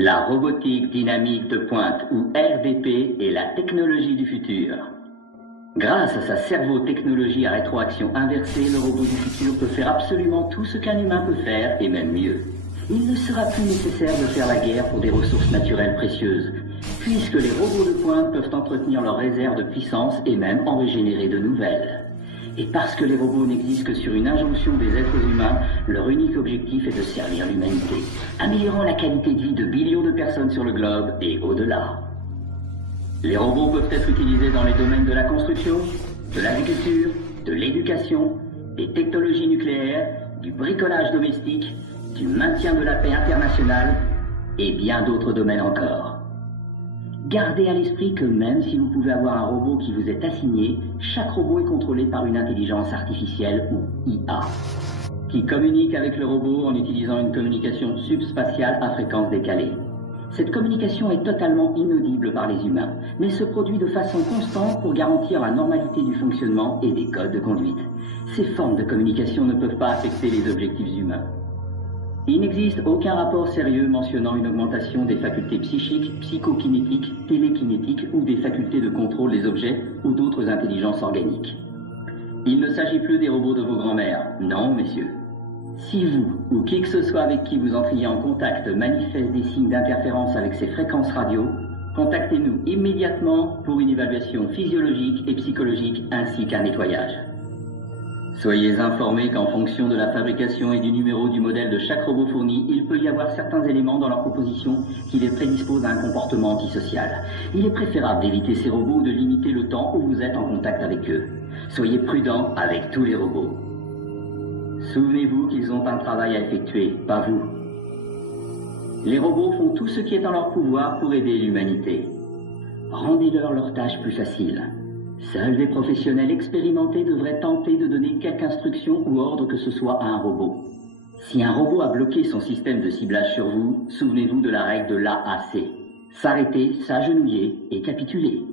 La robotique dynamique de pointe, ou RDP, est la technologie du futur. Grâce à sa cerveau-technologie à rétroaction inversée, le robot du futur peut faire absolument tout ce qu'un humain peut faire, et même mieux. Il ne sera plus nécessaire de faire la guerre pour des ressources naturelles précieuses, puisque les robots de pointe peuvent entretenir leurs réserves de puissance et même en régénérer de nouvelles. Et parce que les robots n'existent que sur une injonction des êtres humains, leur unique objectif est de servir l'humanité, améliorant la qualité de vie de billions de personnes sur le globe et au-delà. Les robots peuvent être utilisés dans les domaines de la construction, de l'agriculture, de l'éducation, des technologies nucléaires, du bricolage domestique, du maintien de la paix internationale et bien d'autres domaines encore. Gardez à l'esprit que même si vous pouvez avoir un robot qui vous est assigné, chaque robot est contrôlé par une intelligence artificielle ou IA, qui communique avec le robot en utilisant une communication subspatiale à fréquence décalée. Cette communication est totalement inaudible par les humains, mais se produit de façon constante pour garantir la normalité du fonctionnement et des codes de conduite. Ces formes de communication ne peuvent pas affecter les objectifs humains. Il n'existe aucun rapport sérieux mentionnant une augmentation des facultés psychiques, psychokinétiques, télékinétiques ou des facultés de contrôle des objets ou d'autres intelligences organiques. Il ne s'agit plus des robots de vos grands-mères, non, messieurs. Si vous, ou qui que ce soit avec qui vous entriez en contact, manifeste des signes d'interférence avec ces fréquences radio, contactez-nous immédiatement pour une évaluation physiologique et psychologique ainsi qu'un nettoyage. Soyez informés qu'en fonction de la fabrication et du numéro du modèle de chaque robot fourni, il peut y avoir certains éléments dans leur composition qui les prédisposent à un comportement antisocial. Il est préférable d'éviter ces robots ou de limiter le temps où vous êtes en contact avec eux. Soyez prudents avec tous les robots. Souvenez-vous qu'ils ont un travail à effectuer, pas vous. Les robots font tout ce qui est en leur pouvoir pour aider l'humanité. Rendez-leur leur tâche plus facile. Seuls des professionnels expérimentés devraient tenter de donner quelque instruction ou ordre que ce soit à un robot. Si un robot a bloqué son système de ciblage sur vous, souvenez-vous de la règle de l'AAC. S'arrêter, s'agenouiller et capituler.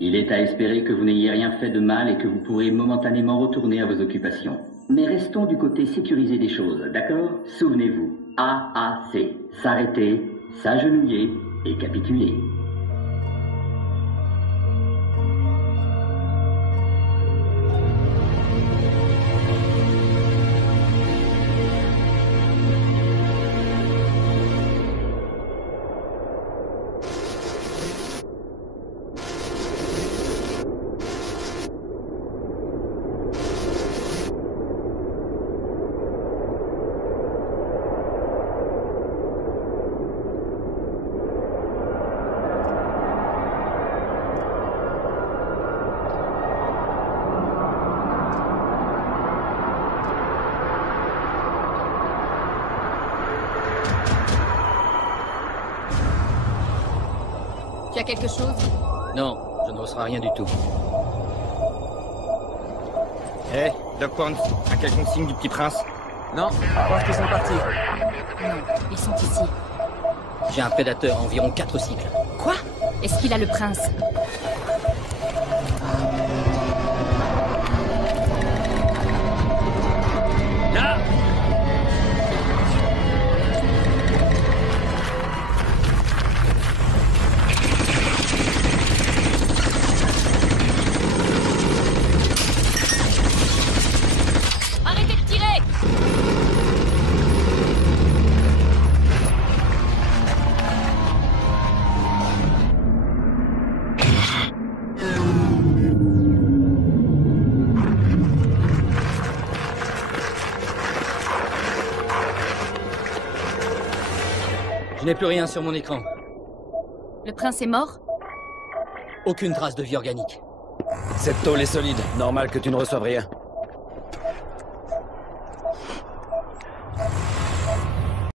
Il est à espérer que vous n'ayez rien fait de mal et que vous pourrez momentanément retourner à vos occupations. Mais restons du côté sécurisé des choses, d'accord? Souvenez-vous, AAC. S'arrêter, s'agenouiller et capituler. Tu as quelque chose? Non, je ne reçois rien du tout. Hé, Doc Pound, un quelconque signe du petit prince? Non, je pense qu'ils sont partis. Non, ils sont ici. J'ai un prédateur à environ 4 cycles. Quoi? Est-ce qu'il a le prince? Là! Arrêtez de tirer! Je n'ai plus rien sur mon écran. Le prince est mort? Aucune trace de vie organique. Cette tôle est solide, normal que tu ne reçoives rien.